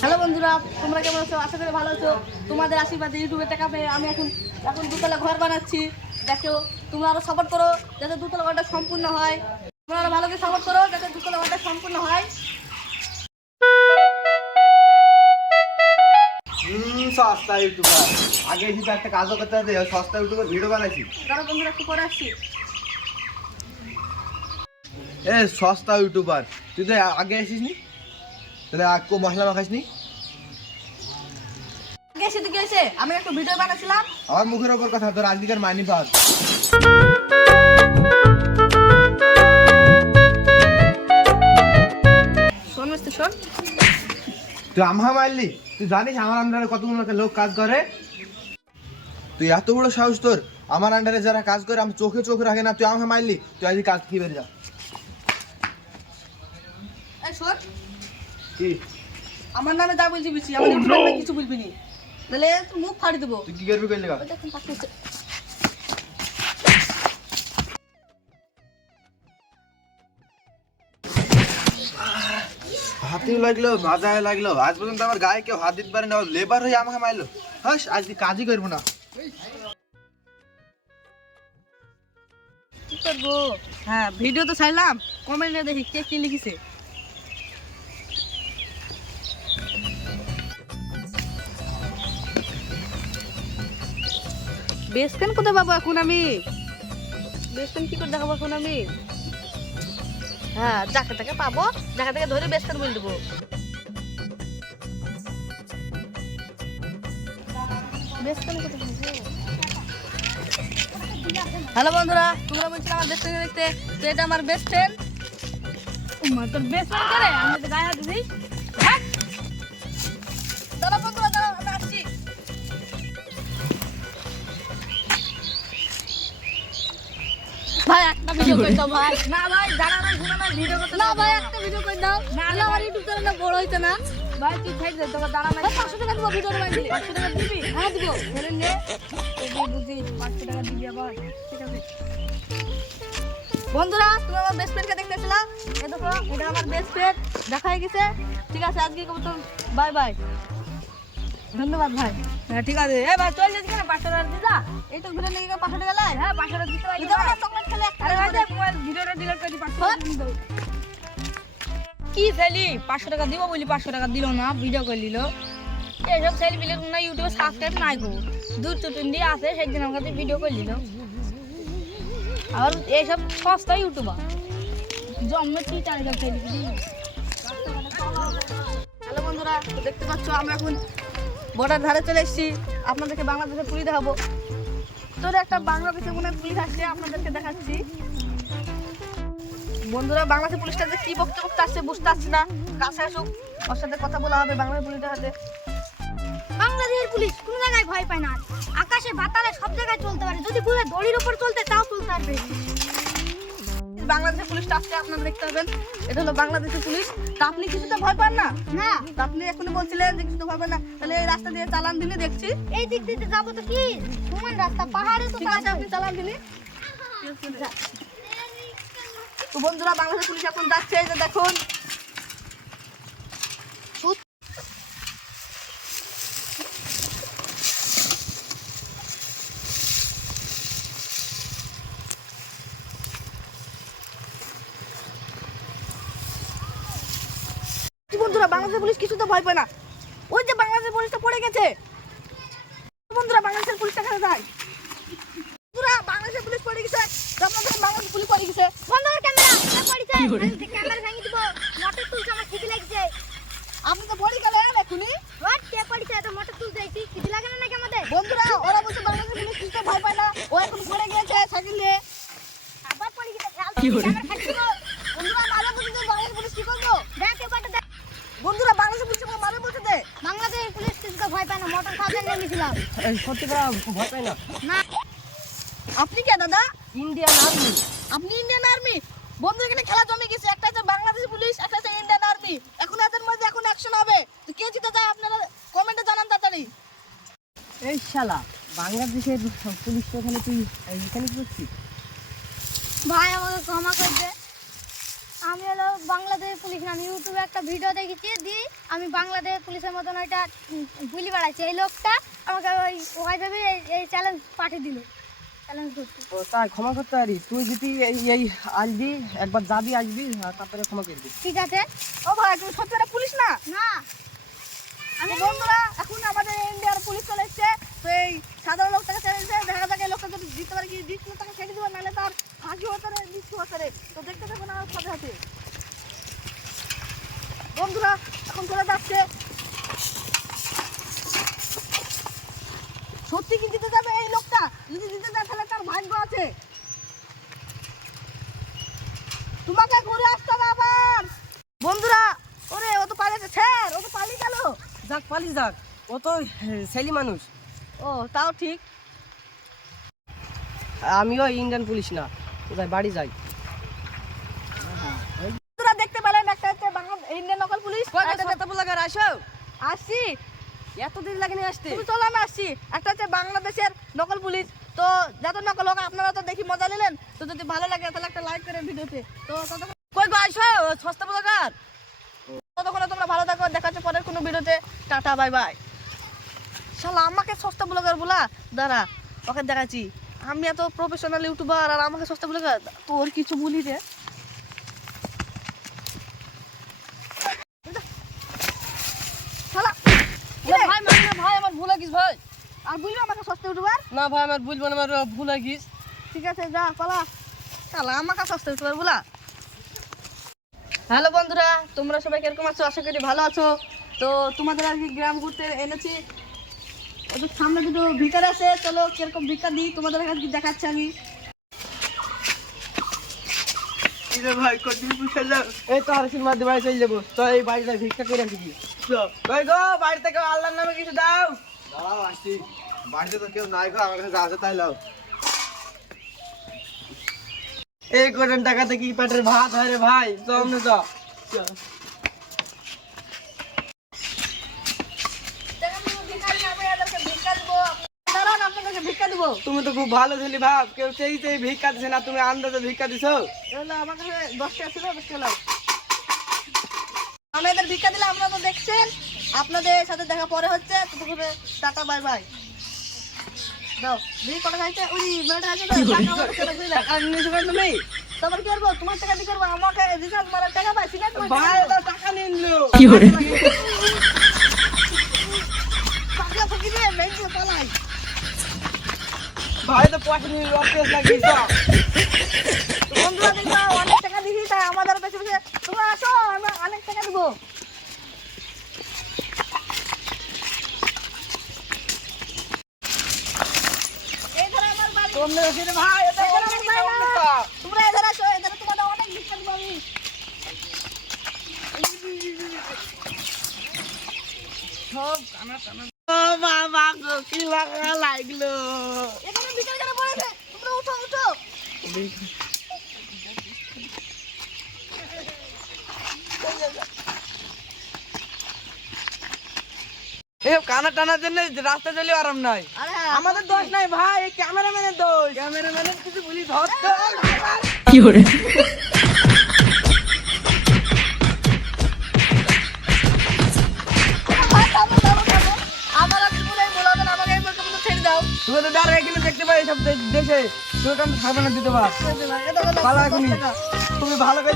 Hello বন্ধুরা, তোমরা কেমন আছো? আশা করি ভালো আছো। তোমাদের আশীর্বাদে ইউটিউবে টাকা পেয়ে আমি এখন দুতলা ঘর বানাচ্ছি। দেখো, তোমরা আরো সাপোর্ট করো যাতে দুতলা ঘরটা সম্পূর্ণ হয়। তোমরা আরো ভালো করে সাপোর্ট করো যাতে দুতলা ঘরটা সম্পূর্ণ হয়। সস্তা ইউটিউবার আগে এসে একটা কাজও করতে হবে। সস্তা ইউটিউবার ভিডিও বানাইছি। তারা বন্ধুরা একটু পরে আসছি। এ সস্তা ইউটিউবার, তুই তো আগে আসিস নি, তাহলে আকো মশলা মাখাস নি। আগে সেদিকে এসে আমি একটু ভিডিও বানাচ্ছিলাম। আমার মুখের ওপর কথা, তোর আজকের মাইনি পাস। শোন মিস্ত্রি শোন, তুই আমহা মারলি? তুই জানিস আমার আন্ডারে কতগুলো লোক কাজ করে? তুই এত বড় সাহস তোর? আমার আন্ডারে যারা কাজ করে আমি চোখে চোখ রাখে না, তুই আমহা মারলি? তুই আজকে কাজ কি বের যা। এই শোন, কি আমার নামে যা বলছি বুঝছি, আমার ইউটিউবের নামে কিছু বলবি নি, তাহলে তুই মুখ ফাড়ি দেবো। তুই কি করবি কইলে? ওই দেখুন পাঠিয়েছে। হাতেও লাগলো, মাজায় লাগলো, আজ পর্যন্ত আমার গায়ে কেউ হাত দিতে পারে না, লেবার হয়ে আমাকে মারলো। হাস, আজকে কাজই করবো না। কি করবো? হ্যাঁ, ভিডিও তো ছাড়লাম, কমেন্টে দেখি কে কি লিখেছে। বেস্ট ফ্রেন্ড কোথায় পাবো এখন আমি? বেস্ট ফ্রেন্ড কি করে দেখাবো এখন আমি? হ্যাঁ, যাকে তাকে পাবো, যাকে তাকে ধরে বেস্ট ফ্রেন্ড বলে দেবো। বেস্ট ফ্রেন্ড কোথায় পাবো? হ্যালো বন্ধুরা, তোমরা বলছিলে আমার বেস্ট ফ্রেন্ড দেখতে, তো এটা আমার বেস্ট ফ্রেন্ড। তোর বেস্ট ফ্রেন্ড করে আমি তো গায়ে হাত দিই। হ্যাঁ, দাঁড়া বন্ধুরা, দাঁড়া, আমি আসছি। ভাই একটা ভিডিও করে দাও ভাই। না ভাই, জানা না শুনে না ভিডিও করতে না ভাই, একটা ভিডিও করে দাও। না আমার ইউটিউব চ্যানেলটা বড় হইছে না ভাই, তুই থাক দে, তোকে দাঁড়া না। 500 টাকা দিব ভিডিও বানাই দিলে। 500 টাকা দিবি? হ্যাঁ দিব। ফেলে নে, এই বুঝি 500 টাকা দিবি আবার। ঠিক আছে বন্ধুরা, তুমি আমার বেস্ট ফ্রেন্ডকে দেখতেছিলা, এই দেখো এটা আমার বেস্ট ফ্রেন্ড, দেখা হয়ে গেছে। ঠিক আছে, আজকে তো বাই বাই, ধন্যবাদ ভাই। হ্যাঁ ঠিক আছে। এ ভাই চল যাচ্ছি কেন? 500 টাকা দিয়ে যা। এই তো ভিডিও নিয়ে 500 টাকা লাই। হ্যাঁ 500 টাকা দিতে পারি। চকলেট খেলে একটা। আরে ভাই মোবাইল ভিডিওটা ডিলিট করে দি, 500 টাকা দিয়ে দাও। কি ফেলি 500 টাকা দিব বলি 500 টাকা দিল না, ভিডিও করে দিল। এইসব সেল বিলে না ইউটিউবে সাবস্ক্রাইব নাই গো, দূর চুটুন দিয়ে আছে, সেদিন আমাকে ভিডিও করে দিল। আর এইসব সস্তা ইউটিউবার জন্ম তুই চালিয়ে ফেলি। হ্যালো বন্ধুরা, তো দেখতে পাচ্ছ আমরা এখন বর্ডার ধারে চলে এসেছি। আপনাদেরকে বাংলাদেশের পুলিশ দেখাবো। তোর একটা বাংলাদেশের মনে পুলিশ আসছে, আপনাদেরকে দেখাচ্ছি। বন্ধুরা, বাংলাদেশের পুলিশটা যে কি বক্তব্য আসছে বুঝতে পারছি না, কাছে আসুক, ওর সাথে কথা বলা হবে বাংলাদেশ পুলিশের হাতে। বাংলাদেশের পুলিশ কোনো জায়গায় ভয় পায় না, আকাশে বাতালে সব জায়গায় চলতে পারে, যদি পুরো দড়ির উপর চলতে তাও চলতে পারবে। বাংলাদেশের পুলিশটা আসছে, আপনারা দেখতে পাবেন, এটা হলো বাংলাদেশের পুলিশ। তা আপনি কিছুতে ভয় পান না? না, তা আপনি এখনই বলছিলেন যে কিছুতে ভয় পান না, তাহলে এই রাস্তা দিয়ে চালান দিলে দেখছি। এই দিক দিয়ে যাবো তো কি সমান রাস্তা, পাহাড়ে তো ঠিক আছে, আপনি চালান দিলে। তো বন্ধুরা, বাংলাদেশের পুলিশ এখন যাচ্ছে, এই যে দেখুন। বন্ধুরা, বাংলাদেশের পুলিশ কিছু তো ভয় পায় না। ওই যে বাংলাদেশের পুলিশটা পড়ে গেছে। বন্ধুরা, বাংলাদেশের পুলিশটা এখানে যায়। বন্ধুরা, বাংলাদেশের পুলিশ পড়ে গেছে। আপনাদের বাংলাদেশের পুলিশ পড়ে গেছে। বন্ধুর ক্যামেরা পড়েছে, আমি ক্যামেরা ভেঙে দিব, মোটর তুলছে, আমার খিদে লাগছে। আপনি তো পড়ে গেলেন এখনই। হোয়াট কে পড়েছে? এটা মোটর তুলতে আইছি, খিদে লাগে না নাকি আমাদের? বন্ধুরা, ওরা বলছে বাংলাদেশের পুলিশ কিছু তো ভয় পায় না, ও এখন পড়ে গেছে সাইকেল নিয়ে। আবার পড়ে গেছে, খেয়াল তো ক্যামেরা খাচ্ছি গো। বন্ধুরা, মারা বলছে বাংলাদেশের পুলিশ কি করবো? দেখ এবারটা দেখ। বন্ধুরা, বাংলাদেশের পুলিশ আমাকে মারা বলছে যে। বাংলাদেশের পুলিশ কিছু তো ভয় পায় না, মোটর সাইকেল নেমেছিলাম। সত্যি করে ভয় পাই না। না, আপনি কে দাদা? Indian army. আপনি ইন্ডিয়ান আর্মি? বন্ধু, এখানে খেলা জমে গেছে, একটা হচ্ছে বাংলাদেশের পুলিশ, একটা হচ্ছে ইন্ডিয়ান আর্মি। এখন এদের মধ্যে এখন অ্যাকশন হবে। তো কে জিতে যায় আপনারা কমেন্টে জানান তাড়াতাড়ি। এই শালা বাংলাদেশের পুলিশ তো এখানে, তুই এখানে কি করছিস? ভাই আমাকে ক্ষমা করে দে, আমি হলো বাংলাদেশের পুলিশ না, আমি ইউটিউবে একটা ভিডিও দেখেছি দি আমি বাংলাদেশ পুলিশের মতন ওইটা বুলি বেড়াচ্ছি। এই লোকটা আমাকে ওই ভেবে এই চ্যালেঞ্জ পাঠিয়ে দিল, চ্যালেঞ্জ করতে। ও তাই ক্ষমা করতে পারি, তুই যদি এই আসবি একবার যাবি আসবি আর তারপরে ক্ষমা করবি। ঠিক আছে। ও ভাই তুমি সত্যি একটা পুলিশ না? না আমি বন্ধুরা এখন আমাদের ইন্ডিয়ার পুলিশ চলে এসছে, তো এই সাধারণ লোকটাকে চ্যালেঞ্জ দেখা যাক এই লোকটা যদি জিততে পারে কি জিতলে তাকে ছেড়ে দেবো, নাহলে তার ফাঁসি হতে রে মৃত্যু হতে রে। তো দেখতে থাকুন আমার সাথে সাথে। বন্ধুরা এখন চলে যাচ্ছে, সত্যি কি জিতে যাবে এই লোকটা? যদি জিতে যায় তাহলে তার ভাগ্য আছে। তোমাকে ঘুরে আসতে হবে আবার। বন্ধুরা ওরে ও তো পালিয়েছে, স্যার ও তো পালিয়ে গেল। যাক পালিস যাক, ও তো ছেলে মানুষ। ও তাও ঠিক। আমিও ইন্ডিয়ান পুলিশ না, কোথায় বাড়ি যাই। বন্ধুরা দেখতে পেলেন একটা হচ্ছে ইন্ডিয়ান লোকাল পুলিশ, আসো, আসছি। এতদিন লাগেনি আসতে। তুমি চলো আমি আসছি। একটা হচ্ছে বাংলাদেশের লোকাল পুলিশ, তো যত নকল হোক আপনারা তো দেখি মজা নিলেন, তো যদি ভালো লাগে তাহলে একটা লাইক করেন ভিডিওতে। তো কই গো আসো, সস্তা ব্লগার। ততক্ষণে তোমরা ভালো থাকো, দেখা হচ্ছে পরের কোনো ভিডিওতে। Tata bye bye. শালা আমাকে সস্তা ব্লগার বলা, দাঁড়া ওকে দেখাচ্ছি। আমি এত প্রফেশনাল ইউটিউবার আর আমাকে সস্তা ব্লগার, তোর কিছু বলি রে। শালা ভাই মানে ভাই আমার ভুল লাগিস ভাই। আর বলবি আমাকে সস্তা ইউটিউবার? না ভাই আমার বুঝবো না, আমার ভুল লাগিস। ঠিক আছে যা পালা। শালা আমাকে সস্তা ইউটিউবার বলা। হ্যালো বন্ধুরা, তোমরা সবাই কিরকম আছো? আশা করি ভালো আছো। তো তোমাদের আর কি গ্রাম ঘুরতে এনেছি। ওদের সামনে দুটো ভিকার আছে, চলো কিরকম ভিক্ষা দিই তোমাদের কাছে দেখাচ্ছি আমি। ভাই কতদিন পুষে যাও? এই তো আর সিনেমা দিয়ে বাড়ি চলে যাবো, তো এই বাড়িটা ভিক্ষা করে আসি। কই গো বাড়ি থেকে আল্লাহর নামে কিছু দাও। দাঁড়াও আসছি, বাড়িতে তো কেউ নাই গো, আমার কাছে যা আছে তাই লাও। এই কোটি টাকাতে কি পেটের ভাত হয় রে ভাই, চল তো। দাঁড়ান আপনাদেরকে ভিক্ষা দেবো। তুমি তো খুব ভালো ছেলে ভাব, কেউ সেই ভিক্ষা দিছে না, তুমি আন্দাজে ভিক্ষা দিছো। এগুলো আমার কাছে 10 টাকা ছিল, 10 টাকা লাও। আমি এদের ভিক্ষা দিলে আপনারা তো দেখছেন, আপনাদের সাথে দেখা পরে হচ্ছে। ততক্ষণে টাটা বাই বাই। দাও দেখি কটা খাইছে। ওই মেয়েটা আছে তো, টাকা আমার কাছে দিয়ে দাও। আর নিয়ে যাবে তুমি তারপর কি করবো? তোমার টাকা দিয়ে করবো? আমাকে রিচার্জ মারার টাকা পাইছি না তোমার ভাই, ওটা টাকা নিয়ে নিলো। টাকা ফাঁকি দিয়ে ব্যাংকে পালাই। ভাই তো পয়সা নিয়ে অফিস লাগিয়েছ। তো বন্ধুরা দেখবা অনেক টাকা দিছি, তাই আমাদের বেশি বেশি তোমরা আসো, আমরা অনেক টাকা দেবো। এই ধরো আমার বাড়ি। তোমরা এসে ভাই, এটা এখানে অনেক আমার বাড়ি না। টাকা। তোমরা এদের আসো, এদের তোমাদের অনেক ভিক্ষা দেবো আমি। ও বাবা গো, কি লাগা লাগলো। এখানে ভিক্ষা করে পড়েছে, তোমরা উঠো উঠো। এই কানা টানার জন্য রাস্তা চলে আরাম নাই। আরে আমাদের দোষ নাই ভাই, এই ক্যামেরাম্যানের দোষ। ক্যামেরাম্যানের কিছু বলি ধরতো। ভাই থামো, থামো, থামো। আমার আর কিছু নেই, বলো না, আমাকে এই পর্যন্ত ছেড়ে দাও। তুমি তো ডার এখানে দেখতে পাই সব দেশে, তুমি তো আমি খাবো না দিতে পার। এই দেখো, পালা এখনই। তুমি ভালো করে